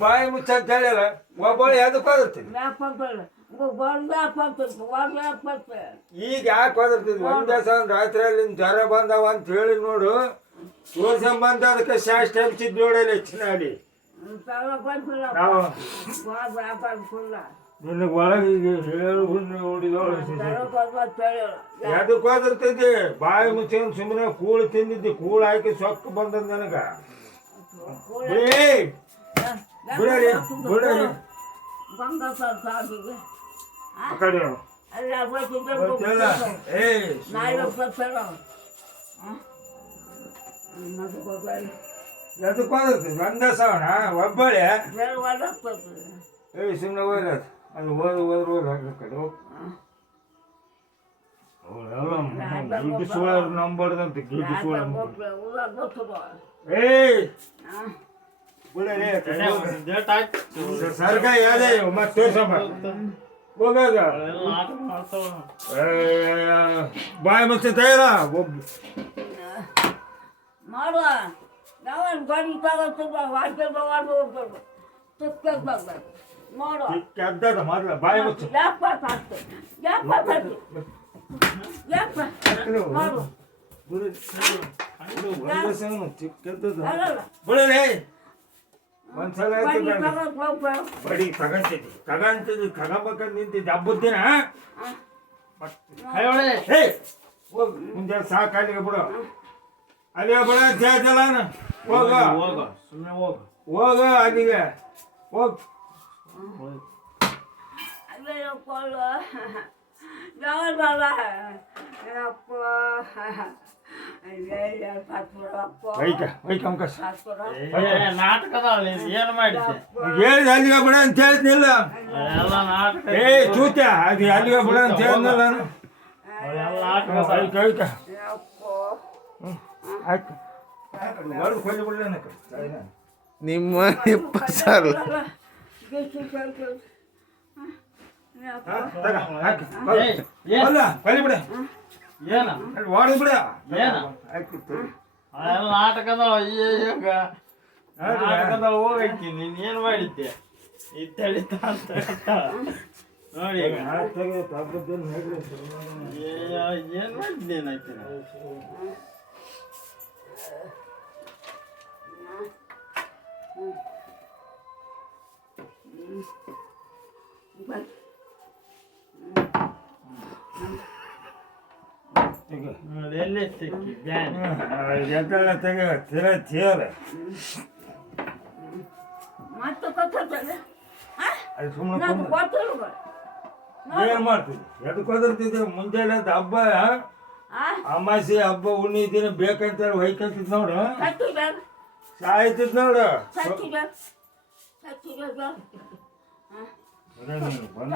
ಬಾಯಿ ಮುಚ್ಚ ಅಂತ ಹೇಳಿಲ್ಲ ಒಬ್ಬಳು ಎದಕ್ಕೆ ಹೋದಿರ್ತೀನಿ ಈಗ ಯಾಕೆ ಹೋದಿರ್ತಿದ್ವಿ ಒಂದೇ ಸಲ ರಾತ್ರಿಯಲ್ಲಿ ಜ್ವರ ಬಂದವ ಅಂತ ಹೇಳಿ ನೋಡು ತೋರ್ಸಂಬಂದ ಅದಕ್ಕೆ ಶಾಸ್ತ್ರ ಹಚ್ಚಿದ್ ನೋಡಲ್ಲ ಹೆಚ್ಚಿನ ಅಲ್ಲಿ ನಾವು ನಿನಗೆ ಒಳಗೆ ಹೇಳು ನೋಡಿದವಳು ಎದಕ್ಕೆ ಹೋದಿರ್ತಿದ್ದಿ ಬಾಯಿ ಮುಚ್ಕೊಂಡು ಸುಮ್ಮನೆ ಕೂಳು ತಿಂದಿದ್ದಿ ಕೂಳು ಹಾಕಿ ಸೊಕ್ಕು ಬಂದದ ನನಗೆ ಬಿಡರಿ ಬಿಡರಿ ಆ ಕಡೆ ಎದಕ್ಕೆ ಹೋದಿರ್ತೀವಿ ಒಂದೇ ಸವಣ ಒಬ್ಬಳೆ ಸುಮ್ಮನೆ ಹೋದ ಅದು ಹೋದ್ರೆ ಆ ಕಡೆ ಗಿಟ್ಟಿಸುವರು ನಂಬರ್ದಂತೆ ಗಿಟ್ಟಿಸುವರು ಸರ್ಗ ಯಾವ್ದೇ ಮತ್ತೆ ತೋರ್ಸಮ್ಮ ಹೋಗದ ಬಾಯಿ ಮತ್ತೆ ತಯಾರ ಮಾಡುವ ನಾವೇನು ಗಾಡಿ ತಗೋತಿದ್ದ ವಾಟ್ಸಪ್ ಮಾಡ್ಬೋದು ನೋಡು ಕೆದ್ದದ ಮೊದಲ ಬಾಯಿ ಮುಚ್ಚು ಬಿಡಲೇ ಒಂದ್ಸಲ ಬಡಿ ತಗಂತಿದ್ದಿ ತಗೊಂಬೇಕಂತ ನಿಂತಿದ್ದೆ ಹಬ್ಬದ ದಿನ ಹೋಗ್ ಮುಂಜಾನೆ ಸಾಕು ಅಲ್ಲಿಗೆ ಬಿಡು ಅಲ್ಲಿಗೆ ಬಿಡ ಜಾಯ್ತಲ್ಲ ಹೋಗ ಸುಮ್ಮನೆ ಹೋಗ ಅಲ್ಲಿಗೆ ಹೋಗ್ ಏನ್ ಮಾಡಿದ್ದೆ ಹೇಳಿದ ಅಲ್ಲಿಗೆ ಬಿಡ ಅಂತ ಹೇಳಿದ್ನಿಲ್ಲ ಚೂತ್ಯ ಅದು ಅಲ್ಲಿಗೆ ಬಿಡ ಅಂತ ಹೇಳಿದ್ನಲ್ಲ ನಿಮ್ಮ 20 ಸಾಲ ಬಿಡ ಏನ ವಾಡಿ ಬಿಡ ನಾಟಕದ ನಾಟಕದ ಹೋಗೈತಿ ನೀನ್ ಏನ್ ಮಾಡಿದ್ದೆ ಇತ್ತಳಿತ ಅಂತ ನೋಡಿ ಏನ್ ಮಾಡಿದ್ದೆ ಏನಾಯ್ತು ಎಲ್ಲಿ ಸಿಕ್ಕಿ ಬ್ಯಾನ್ ಏನ್ ಮಾಡ್ತೀವಿ ಎದಕ್ಕೆ ಹೋದಿರ್ತಿದ್ದೆ ಮುಂಜಾನೆ ಹಬ್ಬ ಅಮಾಸೆ ಹಬ್ಬ ಉಣ್ಣಿ ದಿನ ಬೇಕಂತ ಹೊಯ್ಕಂತಿದ್ ನೋಡು ಸಾಯ್ತಿದ್ ನೋಡು ಬಂದ